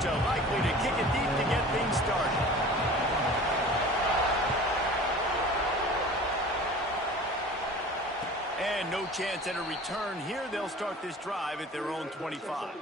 Georgia likely to kick it deep to get things started. And no chance at a return here. They'll start this drive at their own 25.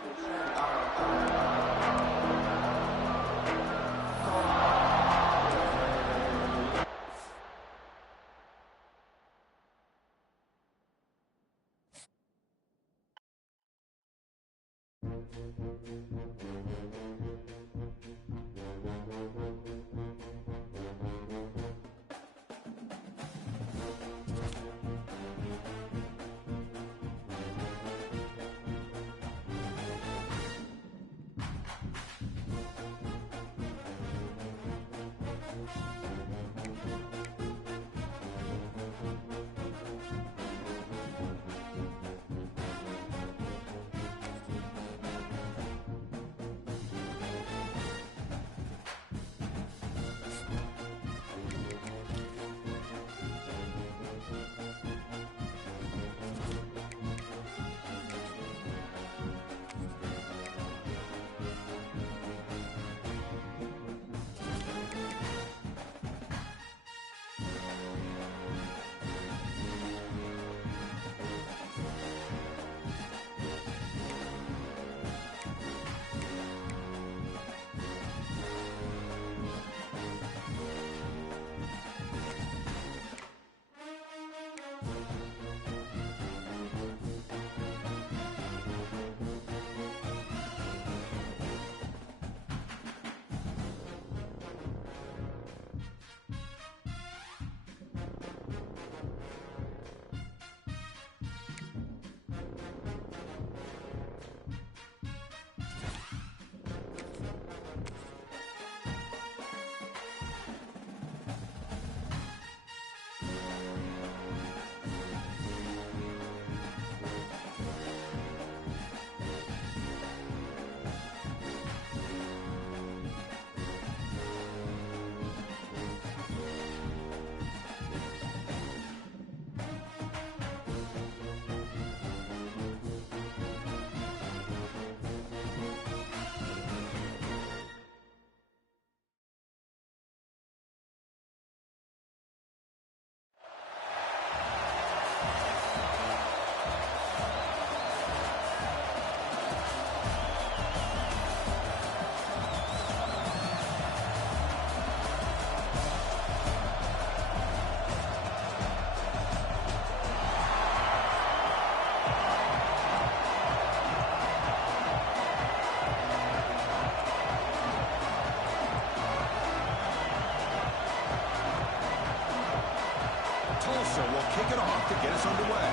Tulsa will kick it off to get us underway.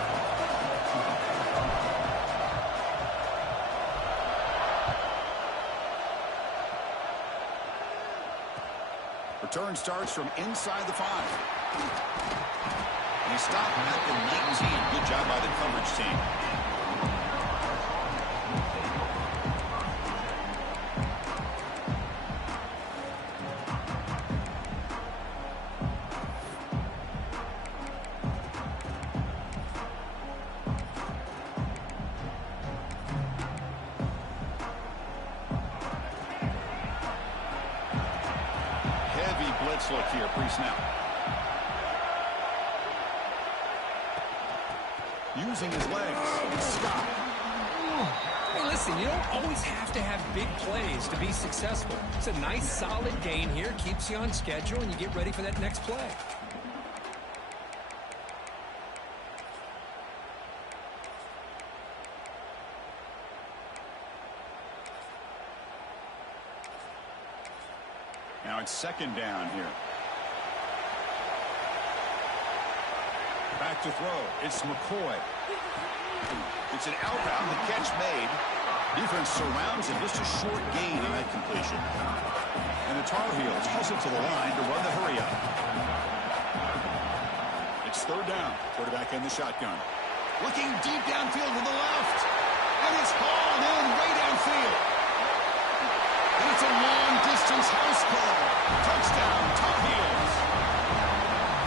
Return starts from inside the 5. And he stopped at the 19. Good job by the coverage team. Blitz look here, pre-snap. Using his legs. Scott. Hey, listen, you don't always have to have big plays to be successful. It's a nice, solid gain here. Keeps you on schedule, and you get ready for that next play. Now it's second down here. Back to throw. It's McCoy. It's an outbound. The catch made. Defense surrounds him. Just a short gain on that completion. And the Tar Heels hustle to the line to run the hurry up. It's third down. Quarterback in the shotgun. Looking deep downfield to the left. And it's hauled in way downfield. And it's a long-distance house call. Touchdown, Tar Heels.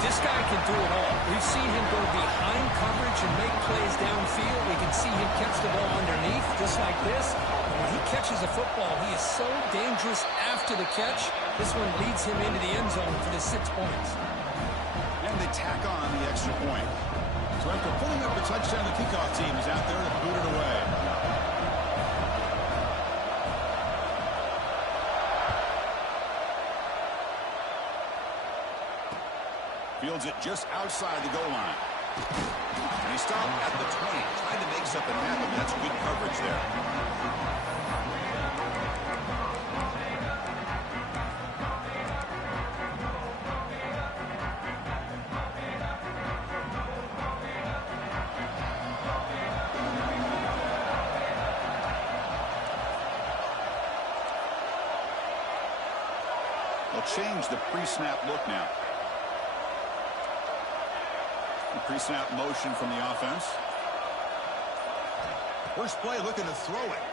This guy can do it all. We've seen him go behind coverage and make plays downfield. We can see him catch the ball underneath, just like this. When he catches a football, he is so dangerous after the catch. This one leads him into the end zone for the 6 points. And they tack on the extra point. So after pulling up the touchdown, the kickoff team is out there to boot it away. Fields it just outside the goal line. And he stopped at the 20, trying to make something happen. That's good coverage there. They'll change the pre-snap look now. Pre-snap motion from the offense. First play looking to throw it.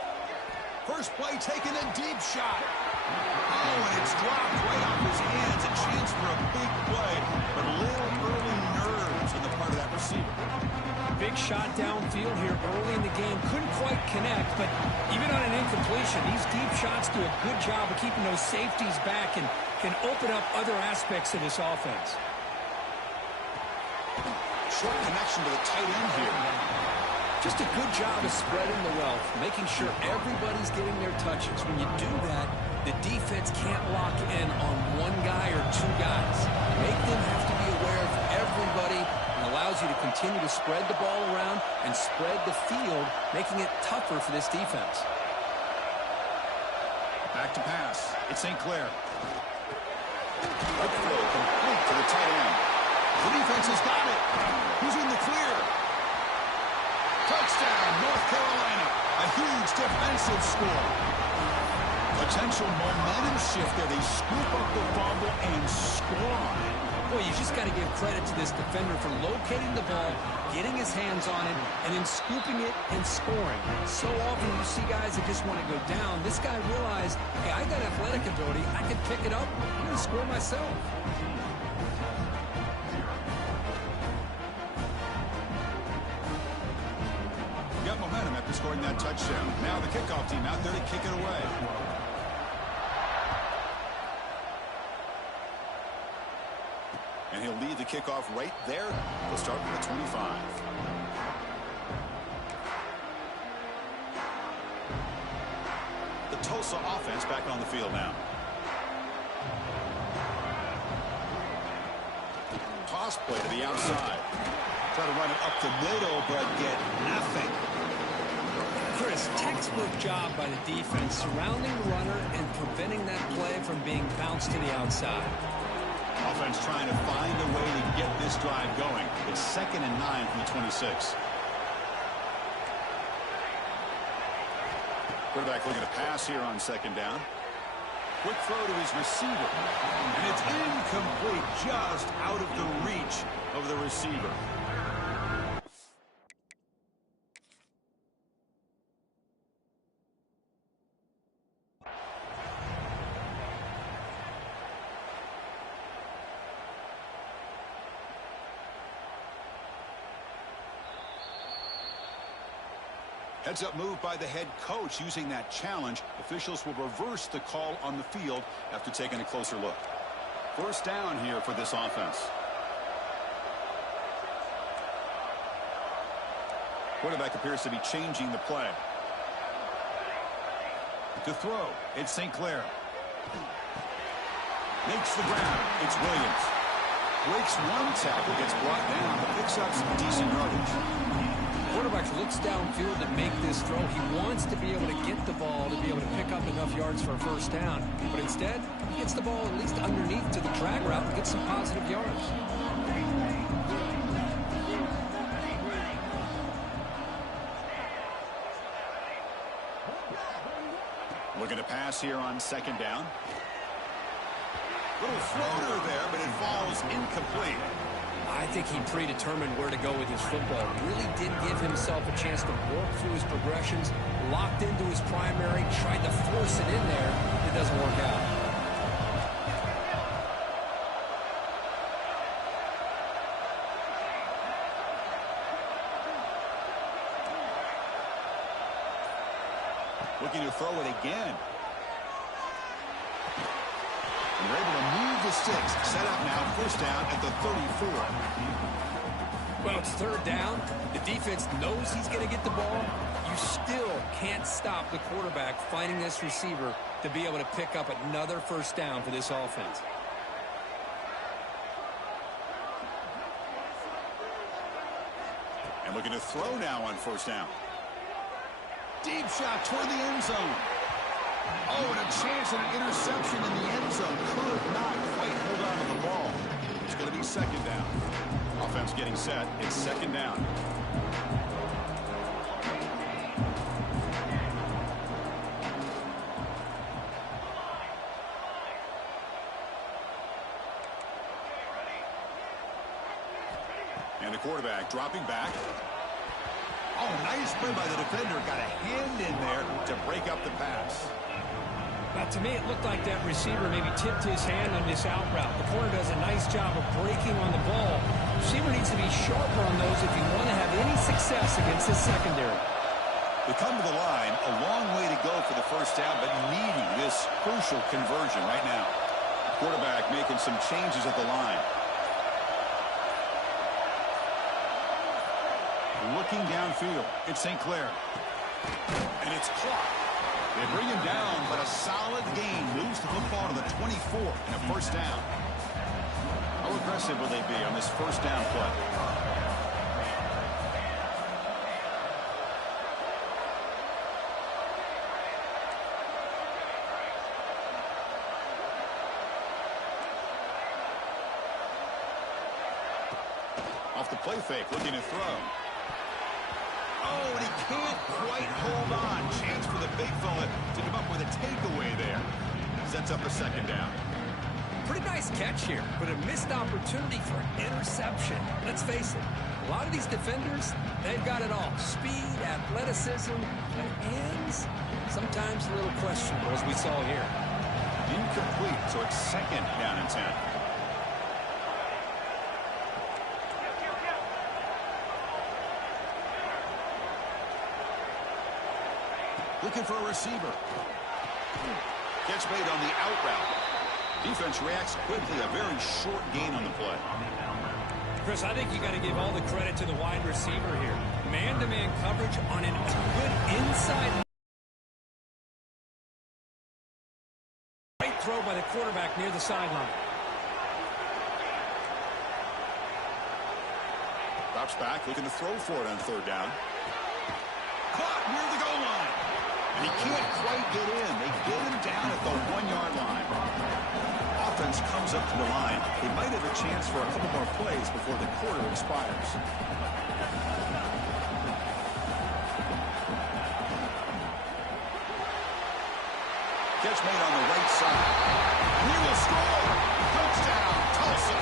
First play taking a deep shot. Oh, and it's dropped right off his hands. A chance for a big play, but a little early nerves on the part of that receiver. Big shot downfield here early in the game. Couldn't quite connect, but even on an incompletion, these deep shots do a good job of keeping those safeties back and can open up other aspects of this offense. Short connection to the tight end here. Just a good job of spreading the wealth, making sure everybody's getting their touches. When you do that, the defense can't lock in on one guy or two guys. Make them have to be aware of everybody and allows you to continue to spread the ball around and spread the field, making it tougher for this defense. Back to pass. It's St. Clair. Right throw, complete to the tight end. The defense has got it. He's in the clear. Touchdown, North Carolina. A huge defensive score. Potential momentum shift there. They scoop up the fumble and score on it. Boy, you just got to give credit to this defender for locating the ball, getting his hands on it, and then scooping it and scoring. So often you see guys that just want to go down. This guy realized, hey, I got athletic ability. I can pick it up. I'm going to score myself. Got momentum after scoring that touchdown. Now the kickoff team out there to kick it away. And he'll lead the kickoff right there. They'll start with the 25. The Tulsa offense back on the field now. Toss play to the outside. Try to run it up the middle, but get nothing. Chris, textbook job by the defense, surrounding the runner and preventing that play from being bounced to the outside. Offense trying to find a way to get this drive going. It's 2nd and 9 from the 26. Quarterback looking to pass here on 2nd down. Quick throw to his receiver. And it's incomplete, just out of the reach of the receiver. Heads-up move by the head coach. Using that challenge, officials will reverse the call on the field after taking a closer look. 1st down here for this offense. Quarterback appears to be changing the play. To throw, it's St. Clair. Makes the ground. It's Williams. Breaks one tackle, gets brought down, but picks up some decent yardage. Quarterback looks downfield to make this throw. He wants to be able to get the ball to be able to pick up enough yards for a 1st down. But instead, he gets the ball at least underneath to the drag route and gets some positive yards. Looking to pass here on 2nd down. Little floater there, but it falls incomplete. I think he predetermined where to go with his football. Really did give himself a chance to work through his progressions, locked into his primary, tried to force it in there. It doesn't work out. Looking to throw it again. And they're able to move the sticks. Set up now, first down at the 34. Well, it's third down. The defense knows he's going to get the ball. You still can't stop the quarterback finding this receiver to be able to pick up another first down for this offense. And looking to throw now on first down. Deep shot toward the end zone. Oh, and a chance at an interception in the end zone. Could not quite hold on to the ball. It's going to be second down. Offense getting set. It's second down. And the quarterback dropping back. Oh, nice play by the defender. Got a hand in there to break up the pass. Now, to me, it looked like that receiver maybe tipped his hand on this out route. The corner does a nice job of breaking on the ball. The receiver needs to be sharper on those if you want to have any success against this secondary. They come to the line, a long way to go for the first down, but needing this crucial conversion right now. Quarterback making some changes at the line. Looking downfield, it's St. Clair. And it's caught. They bring him down, but a solid gain moves the football to the 24 and a first down. How aggressive will they be on this first down play? Off the play fake, looking to throw. Oh, and he can't quite hold on. Chance for the big fella to come up with a takeaway there. Sets up a second down. Pretty nice catch here, but a missed opportunity for an interception. Let's face it, a lot of these defenders, they've got it all. Speed, athleticism, and hands. Sometimes a little questionable, as we saw here. Incomplete, so it's second down and 10. Looking for a receiver. Catch made on the out route. Defense reacts quickly. A very short gain on the play. Chris, I think you got to give all the credit to the wide receiver here. Man-to-man coverage on a good inside. Great throw by the quarterback near the sideline. Drops back, looking to throw for it on third down. Caught near the goal line. He can't quite get in. They get him down at the 1-yard line. Offense comes up to the line. They might have a chance for a couple more plays before the quarter expires. Catch made on the right side. He will score. Touchdown, Tulsa.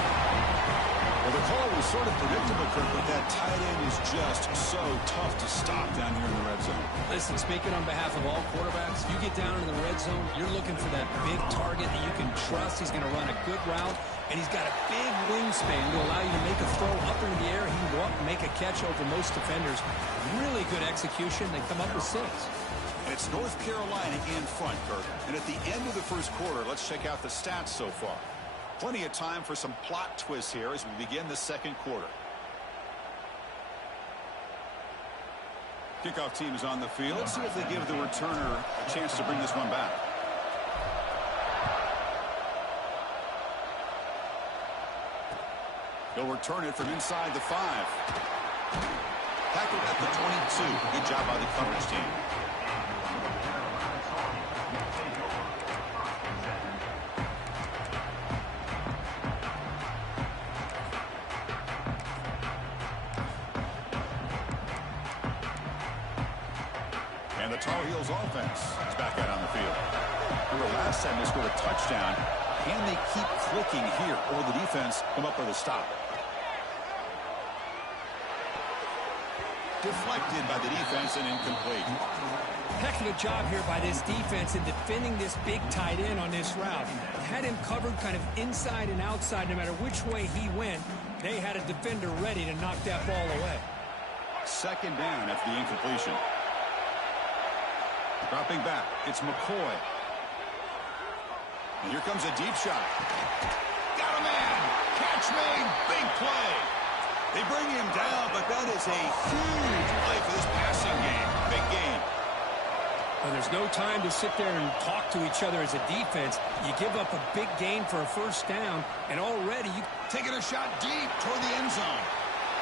Well, the call was sort of predictable, Kirk, but that tight end is just so tough to stop down here in the red zone. Listen, speaking on behalf of all quarterbacks, you get down in the red zone, you're looking for that big target that you can trust. He's going to run a good route, and he's got a big wingspan to allow you to make a throw up into the air. He can go up and make a catch over most defenders. Really good execution. They come up with 6. And it's North Carolina in front, Kirk. And at the end of the first quarter, let's check out the stats so far. Plenty of time for some plot twists here as we begin the second quarter. Kickoff team is on the field. Let's see if they give the returner a chance to bring this one back. He'll return it from inside the 5. Tackled at the 22. Good job by the coverage team. And the Tar Heels offense is back out on the field. Remember last time they scored a touchdown. Can they keep clicking here, or will the defense come up with a stop? Deflected by the defense and incomplete. Heck of a job here by this defense in defending this big tight end on this route. Had him covered kind of inside and outside no matter which way he went. They had a defender ready to knock that ball away. Second down after the incompletion. Dropping back, it's McCoy. And here comes a deep shot. Got a man! Catch made! Big play! They bring him down, but that is a huge play for this passing game. Big game. Well, there's no time to sit there and talk to each other as a defense. You give up a big gain for a first down, and already you... Taking a shot deep toward the end zone.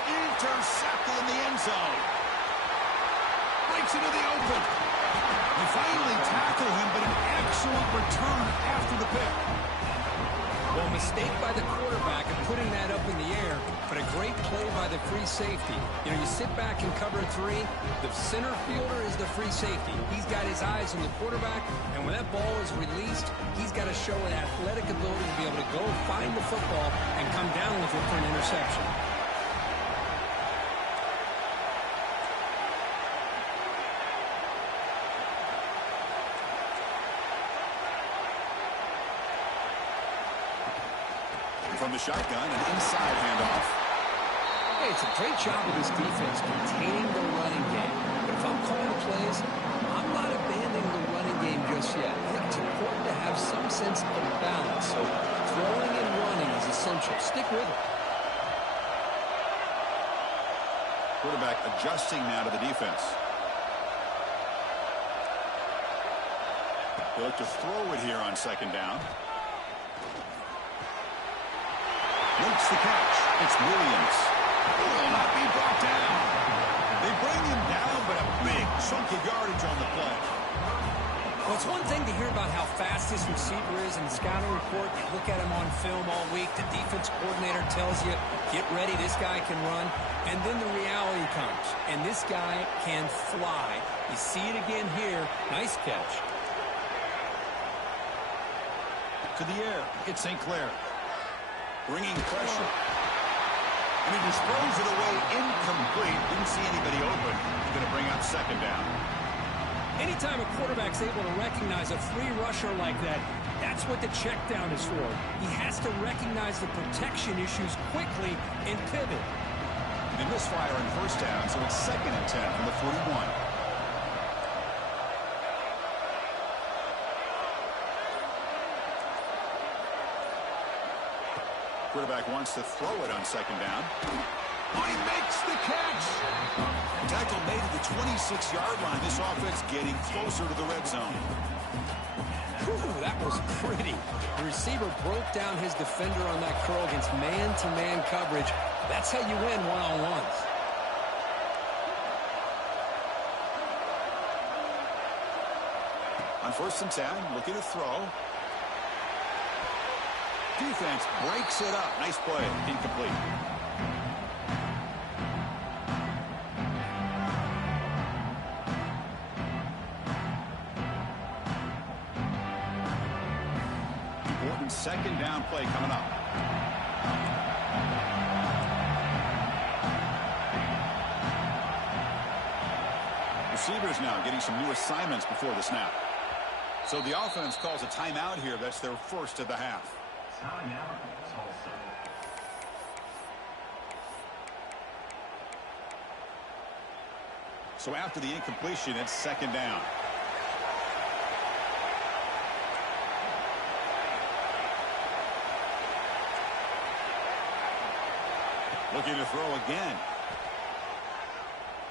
Intercepted in the end zone. Breaks into the open. They finally tackle him, but an excellent return after the pick. Well, mistake by the quarterback of putting that up in the air, but a great play by the free safety. You know, you sit back and cover three. The center fielder is the free safety. He's got his eyes on the quarterback, and when that ball is released, he's got to show an athletic ability to be able to go find the football and come down with it for an interception. From the shotgun, an inside handoff. Hey, it's a great job of this defense containing the running game. But if I'm calling the plays, I'm not abandoning the running game just yet. I think it's important to have some sense of balance. So throwing and running is essential. Stick with it. Quarterback adjusting now to the defense. They look to throw it here on second down. Makes the catch. It's Williams. Will not be brought down. They bring him down, but a big chunk of yardage on the play. Well, it's one thing to hear about how fast this receiver is in the scouting report. You look at him on film all week. The defense coordinator tells you, get ready, this guy can run. And then the reality comes, and this guy can fly. You see it again here. Nice catch. To the air. It's St. Clair. Bringing pressure. And he just throws it away incomplete. Didn't see anybody open. He's going to bring up second down. Anytime a quarterback's able to recognize a free rusher like that, that's what the check down is for. He has to recognize the protection issues quickly and pivot. They misfire on first down, so it's 2nd and 10 from the 41. Quarterback wants to throw it on second down. Oh, he makes the catch. Tackle made at the 26-yard line. This offense getting closer to the red zone. Whew, that was pretty. The receiver broke down his defender on that curl against man-to-man coverage. That's how you win one-on-ones. On 1st and 10, looking to throw. Defense breaks it up. Nice play. Incomplete. Important 2nd down play coming up. Receivers now getting some new assignments before the snap. So the offense calls a timeout here. That's their first of the half. So after the incompletion, it's 2nd down. Looking to throw again.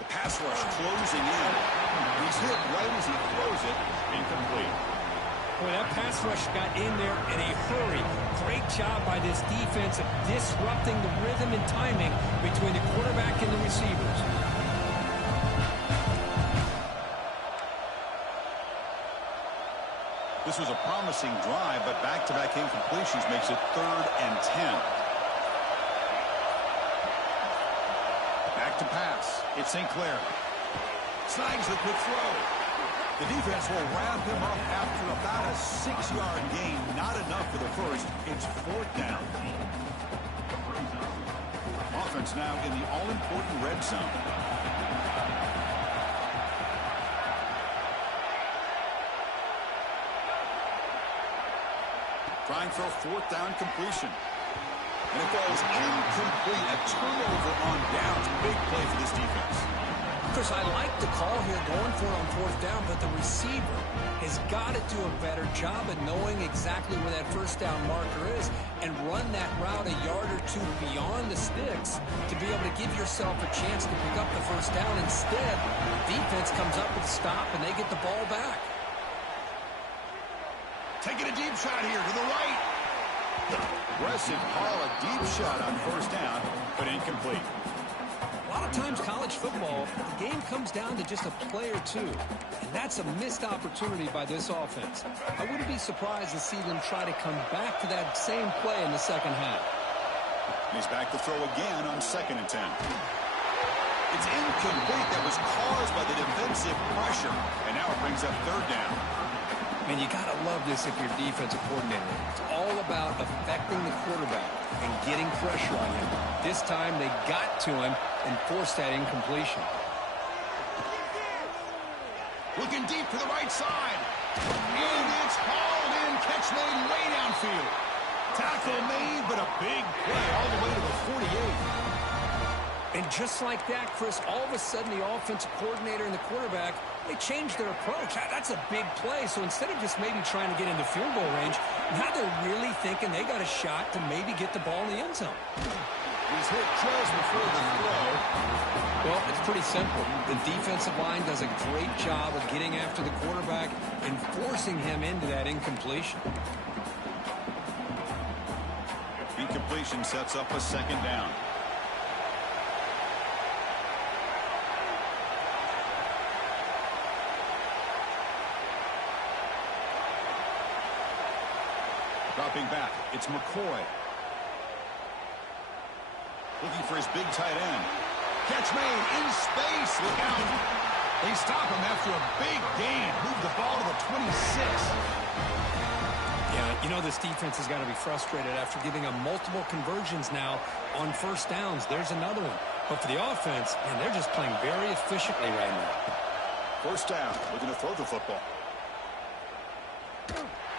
The pass rush closing in. He's hit right as he throws it. Incomplete. Boy, that pass rush got in there in a hurry. Great job by this defense of disrupting the rhythm and timing between the quarterback and the receivers. This was a promising drive, but back-to-back incompletions makes it 3rd and 10. Back to pass. It's St. Clair. Snags the quick throw. The defense will wrap him up after about a 6-yard gain. Not enough for the first. It's 4th down. Offense now in the all-important red zone. Trying for a 4th down completion. And it goes incomplete. A turnover on downs. Big play for this defense. Chris, I like the call here going for it on fourth down, but the receiver has got to do a better job of knowing exactly where that first down marker is and run that route a yard or two beyond the sticks to be able to give yourself a chance to pick up the first down. Instead, the defense comes up with a stop and they get the ball back. Taking a deep shot here to the right. Aggressive call, a deep shot on first down, but incomplete. A lot of times college football, the game comes down to just a play or two, and that's a missed opportunity by this offense. I wouldn't be surprised to see them try to come back to that same play in the second half. He's back to throw again on 2nd and 10. It's incomplete. That was caused by the defensive pressure, and now it brings up 3rd down. And you got to love this if you're a defensive coordinator. It's all about affecting the quarterback and getting pressure on him. This time they got to him and forced that incompletion. Looking deep to the right side. And it's hauled in. Catch made way downfield. Tackle made, but a big play all the way to the 48. And just like that, Chris, all of a sudden the offensive coordinator and the quarterback, they changed their approach. That's a big play. So instead of just maybe trying to get into field goal range, now they're really thinking they got a shot to maybe get the ball in the end zone. He's hit just before the throw. Well, it's pretty simple. The defensive line does a great job of getting after the quarterback and forcing him into that incompletion. Incompletion sets up a 2nd down. Dropping back, it's McCoy. Looking for his big tight end. Catch made in space. Look out. They stop him after a big gain. Move the ball to the 26. Yeah, you know this defense has got to be frustrated after giving them multiple conversions now on first downs. There's another one. But for the offense, man, they're just playing very efficiently right now. 1st down. Looking to throw the football.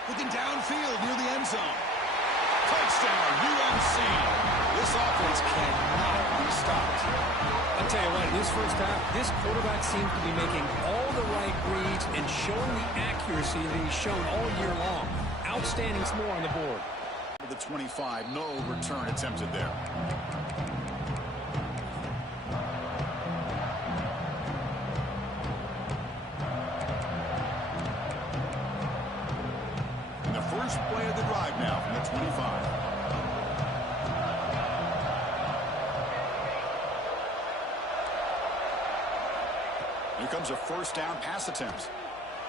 Looking downfield near the end zone. Touchdown, UMC. This offense cannot be stopped. I'll tell you what, in this first half, this quarterback seems to be making all the right reads and showing the accuracy that he's shown all year long. Outstanding more on the board. The 25, no return attempted there. First play of the drive now from the 25. Here comes a 1st down pass attempt.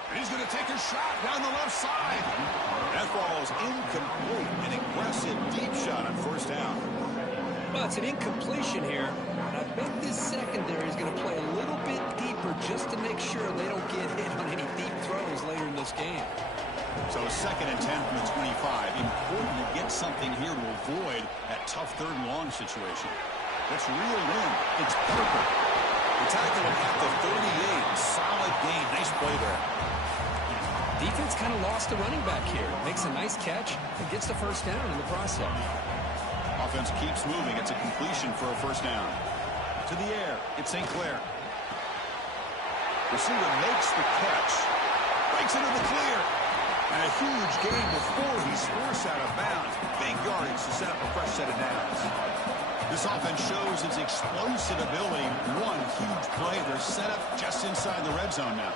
And he's going to take a shot down the left side. That ball is incomplete. An aggressive deep shot on 1st down. Well, it's an incompletion here. And I bet this secondary is going to play a little bit deeper just to make sure they don't get hit on any deep throws later in this game. So 2nd and 10 from the 25. Important to get something here to avoid that tough 3rd and long situation. That's reeled in. It's perfect. The tackle at the 38. Solid gain. Nice play there. Defense kind of lost the running back here. Makes a nice catch and gets the first down in the process. Offense keeps moving. It's a completion for a 1st down. To the air. It's St. Clair. Receiver makes the catch. Breaks into the clear. And a huge gain before he's forced out of bounds. Big yardage to set up a fresh set of downs. This offense shows its explosive ability. One huge play. They're set up just inside the red zone now.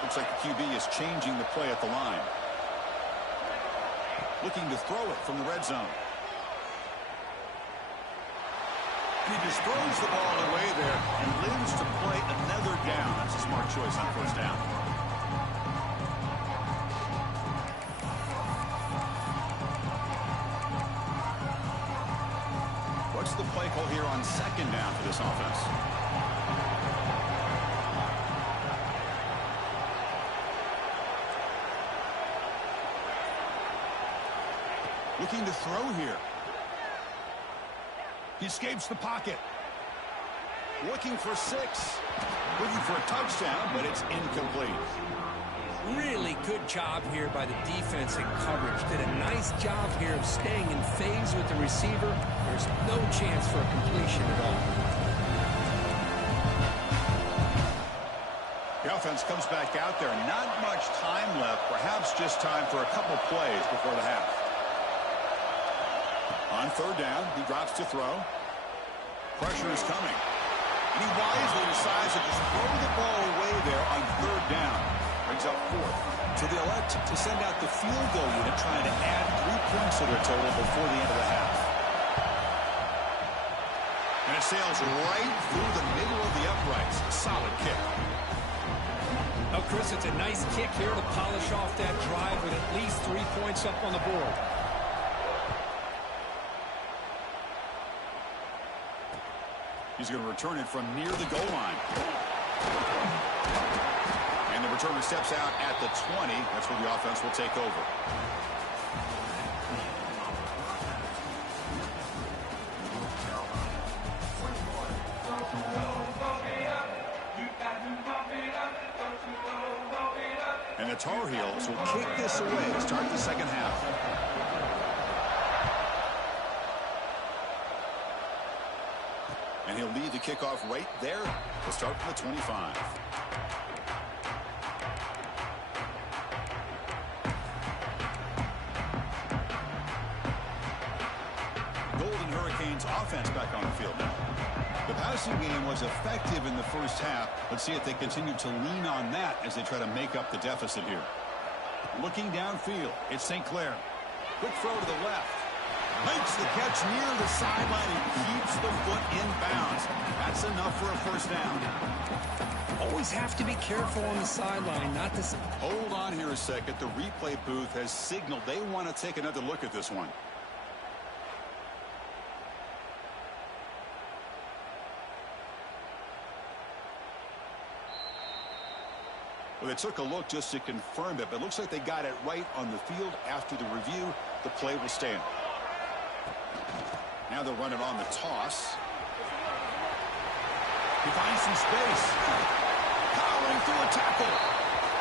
Looks like the QB is changing the play at the line. Looking to throw it from the red zone. And he just throws the ball away there and lives to play another down. That's a smart choice on 1st down. What's the play call here on 2nd down for this offense? Looking to throw here. He escapes the pocket. Looking for 6. Looking for a touchdown, but it's incomplete. Really good job here by the defense in coverage. Did a nice job here of staying in phase with the receiver. There's no chance for a completion at all. The offense comes back out there. Not much time left. Perhaps just time for a couple plays before the half. On third down, he drops to throw. Pressure is coming. And he wisely decides to just throw the ball away there on third down. Brings up fourth. So they elect to send out the field goal unit, trying to add 3 points to their total before the end of the half. And it sails right through the middle of the uprights. A solid kick. Oh, Chris, it's a nice kick here to polish off that drive with at least 3 points up on the board. He's going to return it from near the goal line. And the returner steps out at the 20. That's where the offense will take over. And the Tar Heels will kick this away to start the second half. And he'll lead the kickoff right there to start from the 25. Golden Hurricanes offense back on the field now. The passing game was effective in the first half. Let's see if they continue to lean on that as they try to make up the deficit here. Looking downfield, it's St. Clair. Quick throw to the left. Makes the catch near the sideline and keeps the foot in bounds. That's enough for a first down. Always have to be careful on the sideline, not to... Hold on here a second. The replay booth has signaled they want to take another look at this one. Well, they took a look just to confirm it, but it looks like they got it right on the field. After the review, the play will stand. Now they'll run it on the toss. He finds some space. Powering through a tackle.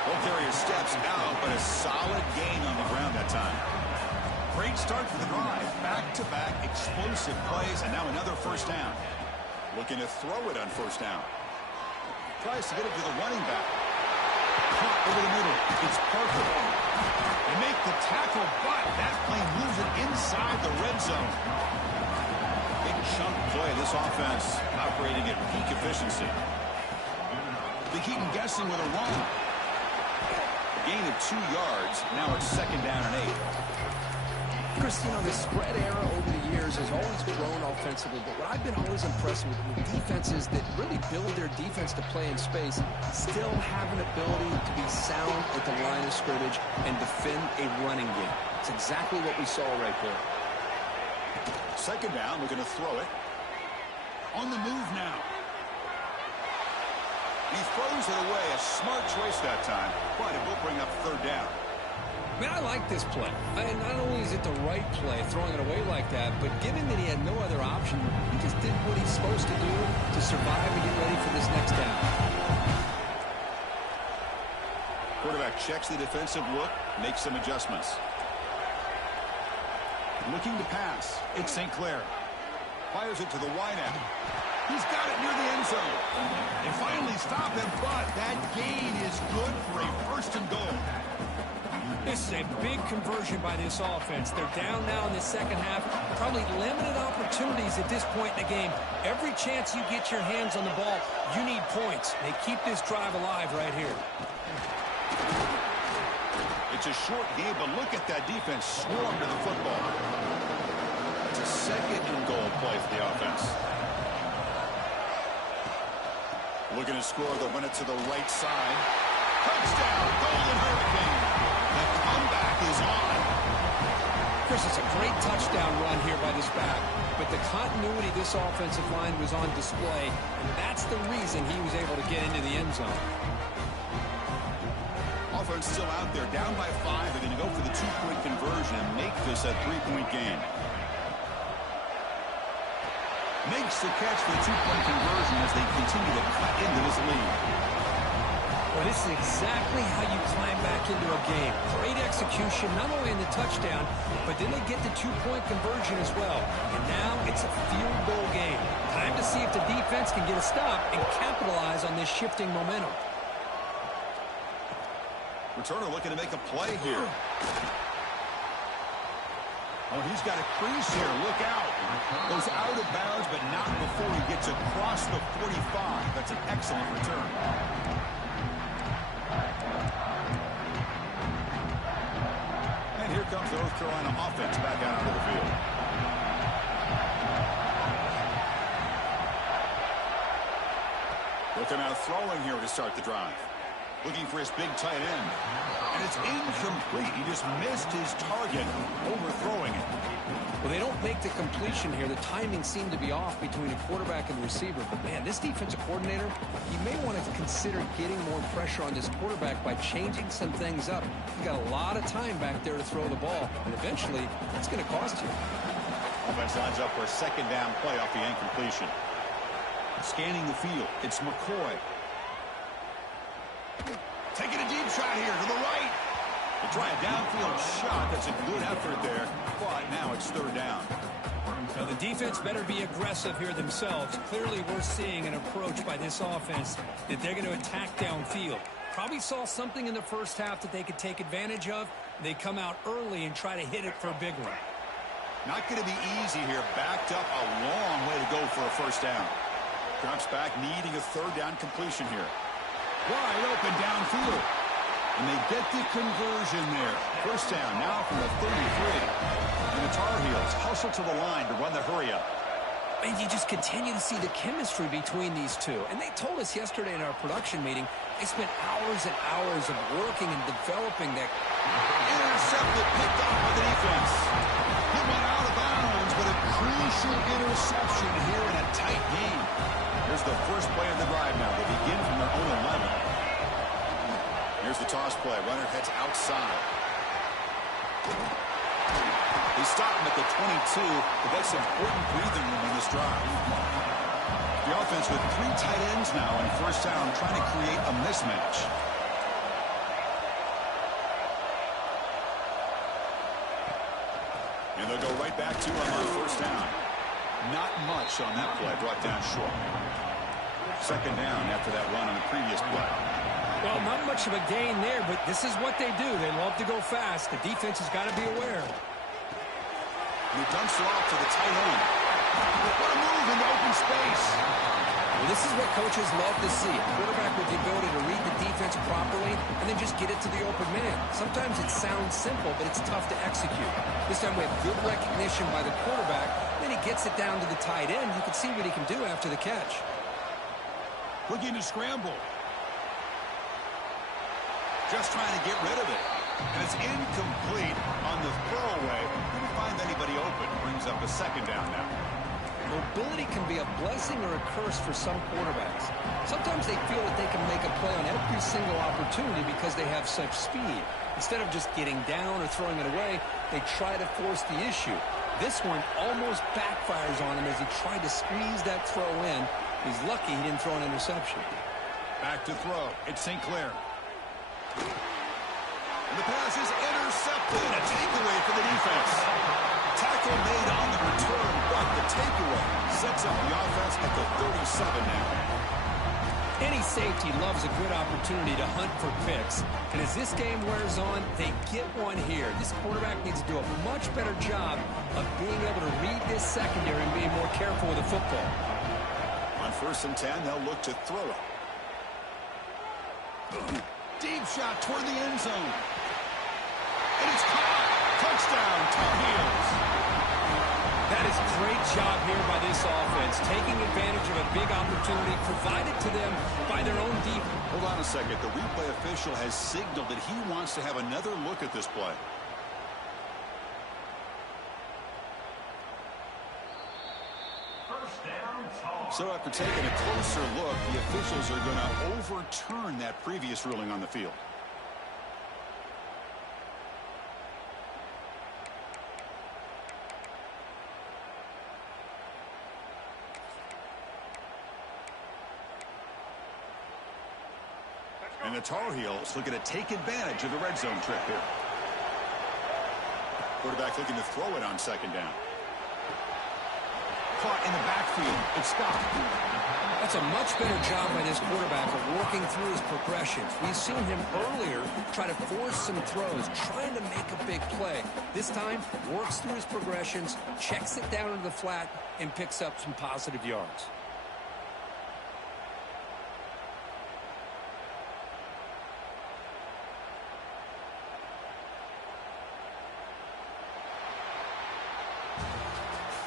Ball carrier steps out, but a solid gain on the ground that time. Great start for the drive. Back-to-back explosive plays, and now another first down. Looking to throw it on first down. Tries to get it to the running back. Caught over the middle. It's Parker. They make the tackle, but that play moves it inside the red zone. Big chunk play. This offense operating at peak efficiency. They keep them guessing with a run. A gain of 2 yards. Now it's second down and 8. Chris, you know, the spread era over the years has always grown offensively, but what I've been always impressed with defenses that really build their defense to play in space still have an ability to be sound at the line of scrimmage and defend a running game. It's exactly what we saw right there. Second down, we're going to throw it. On the move now. He throws it away. A smart choice that time, but it will bring up third down. I mean, I like this play. Not only is it the right play, throwing it away like that, but given that he had no other option, he just did what he's supposed to do to survive and get ready for this next down. Quarterback checks the defensive look, makes some adjustments. Looking to pass. It's St. Clair. Fires it to the wideout. He's got it near the end zone. They finally stop him, but that gain is good for a first and goal. This is a big conversion by this offense. They're down now in the second half. Probably limited opportunities at this point in the game. Every chance you get your hands on the ball, you need points. They keep this drive alive right here. It's a short game, but look at that defense swarm to the football. It's a second and goal play for the offense. Looking to score, they'll run it to the right side. Touchdown, Golden Hurricane. The comeback is on. Chris, it's a great touchdown run here by this back, but the continuity of this offensive line was on display, and that's the reason he was able to get into the end zone. Offense still out there, down by 5. They're going to go for the 2-point conversion and make this a 3-point game. Makes the catch for the 2-point conversion as they continue to cut into this lead. Well, this is exactly how you climb back into a game. Great execution, not only in the touchdown, but then they get the 2-point conversion as well. And now it's a field goal game. Time to see if the defense can get a stop and capitalize on this shifting momentum. Returner looking to make a play here. Oh, he's got a crease here. Look out. Goes out of bounds, but not before he gets across the 45. That's an excellent return. And here comes the North Carolina offense back out onto the field. Looking out throwing here to start the drive. Looking for his big tight end. And it's incomplete. He just missed his target, overthrowing it. Well, they don't make the completion here. The timing seemed to be off between a quarterback and the receiver. But, man, this defensive coordinator, he may want to consider getting more pressure on this quarterback by changing some things up. He's got a lot of time back there to throw the ball. And eventually, that's going to cost you. Offense lines up for a second down play off the incompletion. Scanning the field, it's McCoy. Taking a deep shot here to the right. They try a downfield shot. That's a good effort there, but now it's third down. Now the defense better be aggressive here themselves. Clearly we're seeing an approach by this offense that they're going to attack downfield. Probably saw something in the first half that they could take advantage of. They come out early and try to hit it for a big one. Not going to be easy here. Backed up a long way to go for a first down. Drops back, needing a third down completion here. Wide open downfield. And they get the conversion there. First down now from the 33. And the Tar Heels hustle to the line to run the hurry up. And you just continue to see the chemistry between these two. And they told us yesterday in our production meeting, they spent hours and hours of working and developing that. Intercepted, picked off by the defense. Hit one out of bounds, but a crucial interception here in a tight game. Here's the first play of the drive now. They begin from their own 11. Here's the toss play. Runner heads outside. They stop him at the 22, but that's important breathing room in this drive. The offense with three tight ends now on first down, trying to create a mismatch. And they'll go right back to him on first down. Not much on that play, brought down short. Second down after that run on the previous play. Well, not much of a gain there, but this is what they do. They love to go fast. The defense has got to be aware. And he dumps it off to the tight end. What a move in the open space. Well, this is what coaches love to see. A quarterback with the ability to read the defense properly and then just get it to the open man. Sometimes it sounds simple, but it's tough to execute. This time we have good recognition by the quarterback. Then he gets it down to the tight end. You can see what he can do after the catch. Looking to scramble. Just trying to get rid of it. And it's incomplete on the throwaway. Didn't find anybody open. Brings up a second down now. Mobility can be a blessing or a curse for some quarterbacks. Sometimes they feel that they can make a play on every single opportunity because they have such speed. Instead of just getting down or throwing it away, they try to force the issue. This one almost backfires on him as he tried to squeeze that throw in. He's lucky he didn't throw an interception. Back to throw. It's St. Clair. And the pass is intercepted. A takeaway for the defense. Tackle made on the return, but the takeaway sets up the offense at the 37 now. Any safety loves a good opportunity to hunt for picks. And as this game wears on, they get one here. This quarterback needs to do a much better job of being able to read this secondary and being more careful with the football. On 1st and 10, they'll look to throw it. Deep shot toward the end zone. And it's caught. Touchdown, Tar Heels. That is a great job here by this offense, taking advantage of a big opportunity provided to them by their own defense. Hold on a second. The replay official has signaled that he wants to have another look at this play. So after taking a closer look, the officials are going to overturn that previous ruling on the field. And the Tar Heels looking to take advantage of the red zone trip here. Quarterback looking to throw it on second down. caught in the backfield. It's stopped. That's a much better job by this quarterback of working through his progressions. We've seen him earlier try to force some throws, trying to make a big play. This time, works through his progressions, checks it down into the flat, and picks up some positive yards.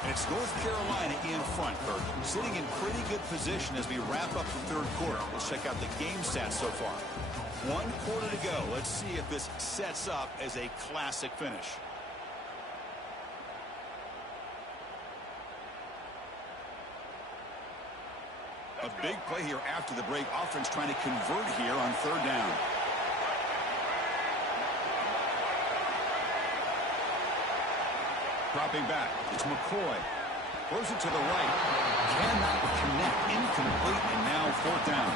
It's North Carolina in front, Kirk, sitting in pretty good position as we wrap up the third quarter. Let's check out the game stats so far. 1 quarter to go. Let's see if this sets up as a classic finish. A big play here after the break. Offense trying to convert here on third down. Dropping back. It's McCoy. Throws it to the right. Cannot connect. Incomplete. And now fourth down.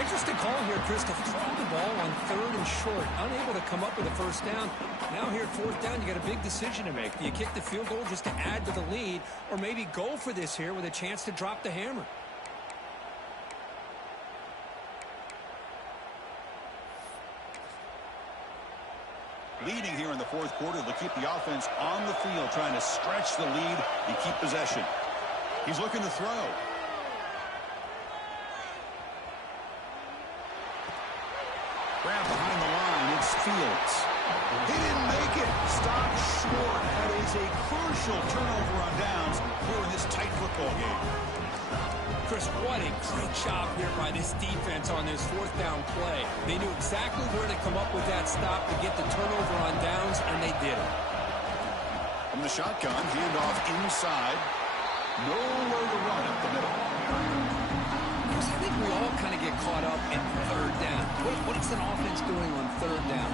Interesting call here, Chris, to throw the ball on third and short. Unable to come up with a first down. Now here at fourth down, you got a big decision to make. Do you kick the field goal just to add to the lead, or maybe go for this here with a chance to drop the hammer? Leading here in the fourth quarter to keep the offense on the field, trying to stretch the lead and keep possession. He's looking to throw. Grab behind the line. It's Fields. He didn't make it. Stopped short. That is a crucial turnover on downs here in this tight football game. Chris, what a great job here by this defense on this fourth down play. They knew exactly where to come up with that stop to get the turnover on downs, and they did it. From the shotgun, handoff inside. Nowhere to run up the middle. Chris, I think we all kind of get caught up in third down. What is an offense doing on third down?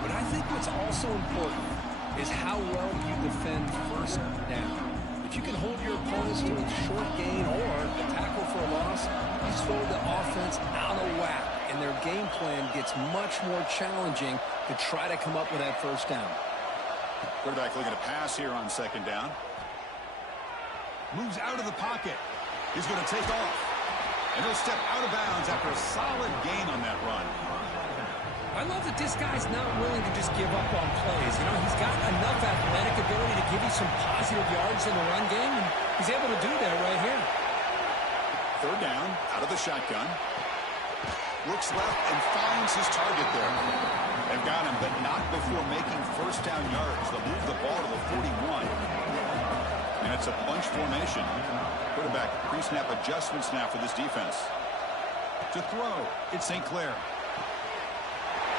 But I think what's also important is how well you defend first down. If you can hold your opponents to a short gain or a tackle for a loss, you throw the offense out of whack, and their game plan gets much more challenging to try to come up with that first down. Quarterback looking to pass here on second down. Moves out of the pocket. He's going to take off. And he'll step out of bounds after a solid gain on that run. I love that this guy's not willing to just give up on plays. You know, he's got enough athletic ability to give you some positive yards in the run game, and he's able to do that right here. Third down, out of the shotgun. Looks left and finds his target there. They've got him, but not before making first down yards. They'll move the ball to the 41. And it's a bunch formation. Quarterback pre-snap adjustments now for this defense. To throw, it's St. Clair.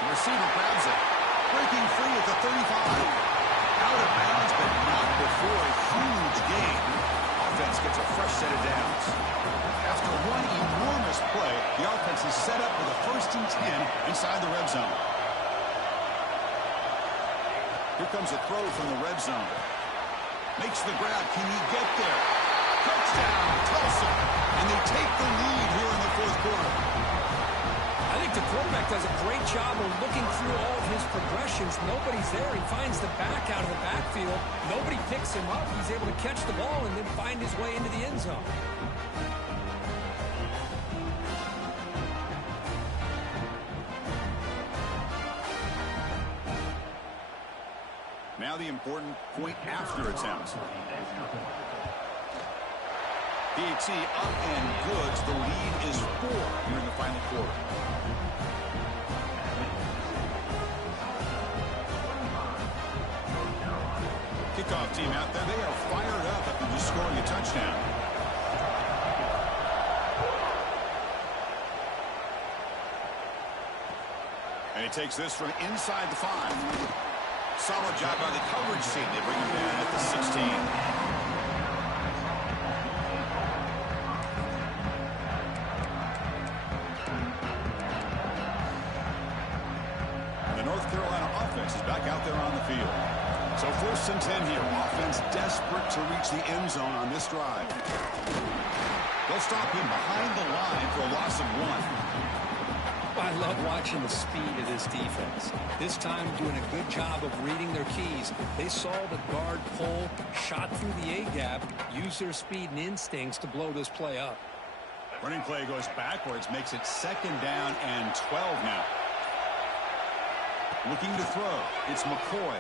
The receiver grabs it. Breaking free at the 35. Out of bounds, but not before a huge gain. Offense gets a fresh set of downs. After one enormous play, the offense is set up with a 1st and 10 inside the red zone. Here comes a throw from the red zone. Makes the grab. Can he get there? Touchdown, Tulsa. And they take the lead here in the fourth quarter. I think the quarterback does a great job of looking through all of his progressions. Nobody's there. He finds the back out of the backfield. Nobody picks him up. He's able to catch the ball and then find his way into the end zone. Now the important point after attempt. PAT up and good. The lead is 4 here in the final quarter. Kickoff team out there. They are fired up after just scoring a touchdown. And he takes this from inside the 5. Solid job by the coverage team. They bring him down at the 16. And the North Carolina offense is back out there on the field. So 1st and 10 here. Offense desperate to reach the end zone on this drive. They'll stop him behind the line for a loss of 1. I love watching the speed of this defense. This time doing a good job of reading their keys. They saw the guard pull, shot through the A-gap, used their speed and instincts to blow this play up. Running play goes backwards, makes it 2nd down and 12 now. Looking to throw. It's McCoy.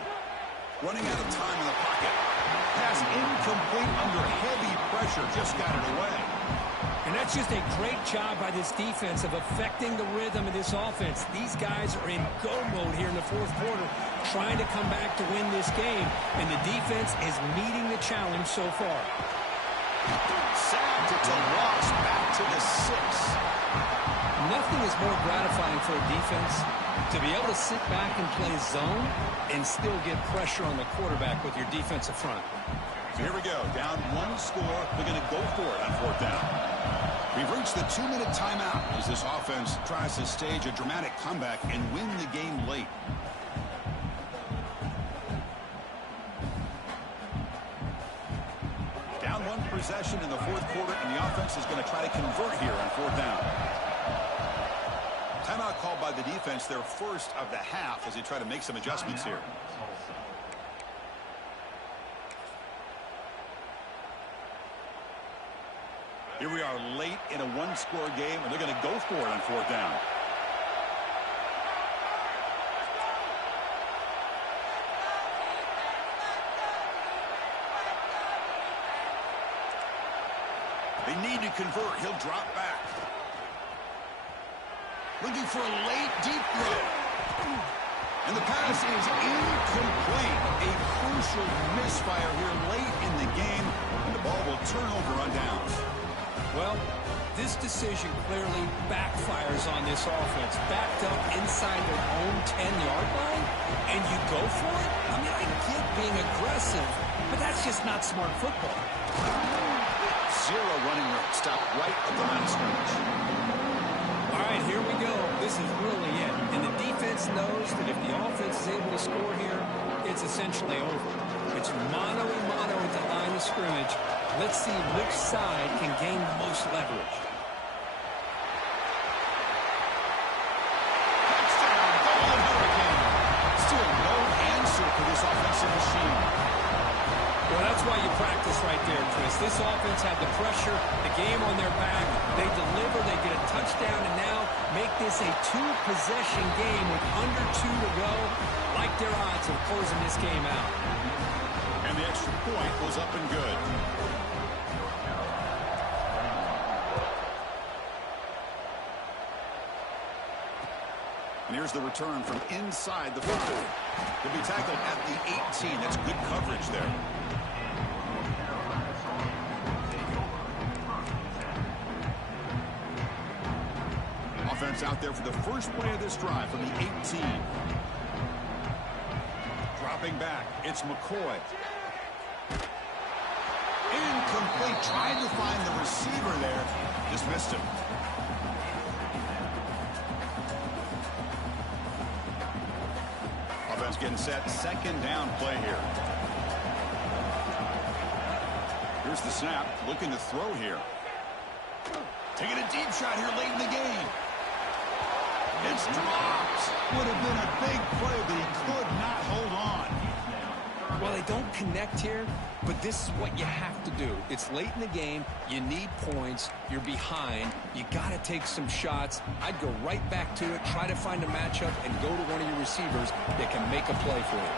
Running out of time in the pocket. Pass incomplete under heavy pressure. Just got it away. And that's just a great job by this defense of affecting the rhythm of this offense. These guys are in go mode here in the 4th quarter, trying to come back to win this game. And the defense is meeting the challenge so far. Sacked. It's a loss. Back to the 6. Nothing is more gratifying for a defense to be able to sit back and play zone and still get pressure on the quarterback with your defensive front. So here we go. Down 1 score. They're going to go for it on 4th down. We've reached the 2-minute timeout as this offense tries to stage a dramatic comeback and win the game late. Down 1 possession in the 4th quarter, and the offense is going to try to convert here on 4th down. Timeout called by the defense, their first of the half, as they try to make some adjustments here. Here we are late in a 1-score game, and they're going to go for it on 4th down. They need to convert. He'll drop back. Looking for a late deep throw. And the pass is incomplete. A crucial misfire here late in the game, and the ball will turn over on downs. Well, this decision clearly backfires on this offense. Backed up inside their own 10-yard line, and you go for it? I mean, I get being aggressive, but that's just not smart football. 0 running room. Stop right at the line of scrimmage. All right, here we go. This is really it. And the defense knows that if the offense is able to score here, it's essentially over. It's mano-a-mano at the line of scrimmage. Let's see which side can gain the most leverage. Touchdown, Golden Hurricane. Still no answer for this offensive machine. Well, that's why you practice right there, Chris. This offense had the pressure, the game on their back. They deliver, they get a touchdown, and now make this a 2-possession game with under 2 to go. Like their odds of closing this game out. And the extra point was up and good. And here's the return from inside the 5. He'll be tackled at the 18. That's good coverage there. Offense out there for the first play of this drive from the 18. Dropping back, it's McCoy. Incomplete. Tried to find the receiver there. Just missed him. Offense getting set. 2nd down play here. Here's the snap. Looking to throw here. Taking a deep shot here late in the game. It's dropped. Would have been a big play, but he could not hold on. Well, they don't connect here, but this is what you have to do. It's late in the game. You need points. You're behind. You got to take some shots. I'd go right back to it, try to find a matchup, and go to one of your receivers that can make a play for you.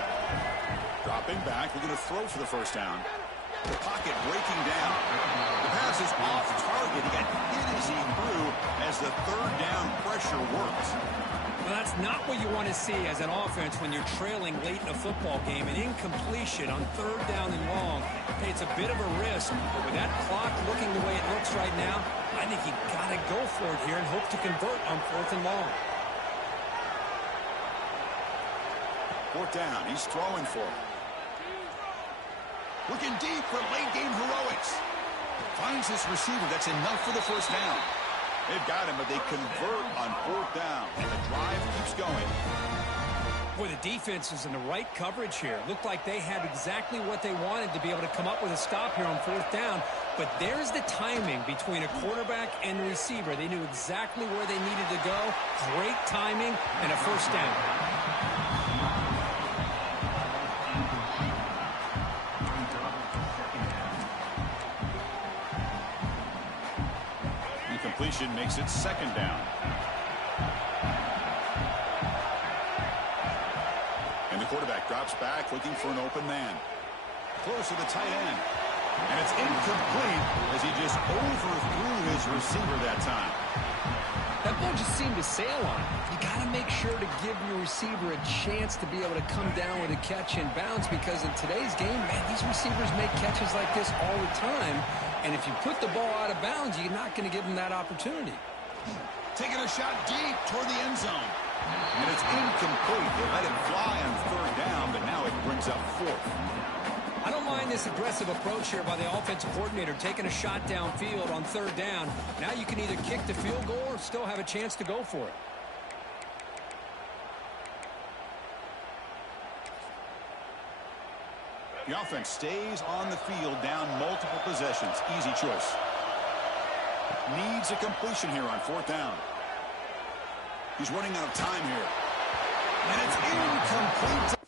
Dropping back. We're going to throw for the 1st down. The pocket breaking down. The pass is off target. He got hit as he threw as the 3rd down pressure worked. Well, that's not what you want to see as an offense when you're trailing late in a football game. An incompletion on 3rd down and long. Hey, it's a bit of a risk, but with that clock looking the way it looks right now, I think you got to go for it here and hope to convert on 4th and long. 4th down. He's throwing for it. Looking deep for late-game heroics. Finds this receiver. That's enough for the 1st down. They've got him, but they convert on 4th down, and the drive keeps going. Boy, the defense is in the right coverage here. Looked like they had exactly what they wanted to be able to come up with a stop here on fourth down. But there's the timing between a quarterback and the receiver. They knew exactly where they needed to go. Great timing and a first down. Incompletion makes it second down. And the quarterback drops back looking for an open man. Close to the tight end. And it's incomplete as he just overthrew his receiver that time. That ball just seemed to sail on him. You got to make sure to give your receiver a chance to be able to come down with a catch and bounce, because in today's game, man, these receivers make catches like this all the time. And if you put the ball out of bounds, you're not going to give them that opportunity. Taking a shot deep toward the end zone. And it's incomplete. They let it fly on third down, but now it brings up fourth. I don't mind this aggressive approach here by the offensive coordinator, taking a shot downfield on third down. Now you can either kick the field goal or still have a chance to go for it. The offense stays on the field down multiple possessions. Easy choice. Needs a completion here on fourth down. He's running out of time here. And it's incomplete.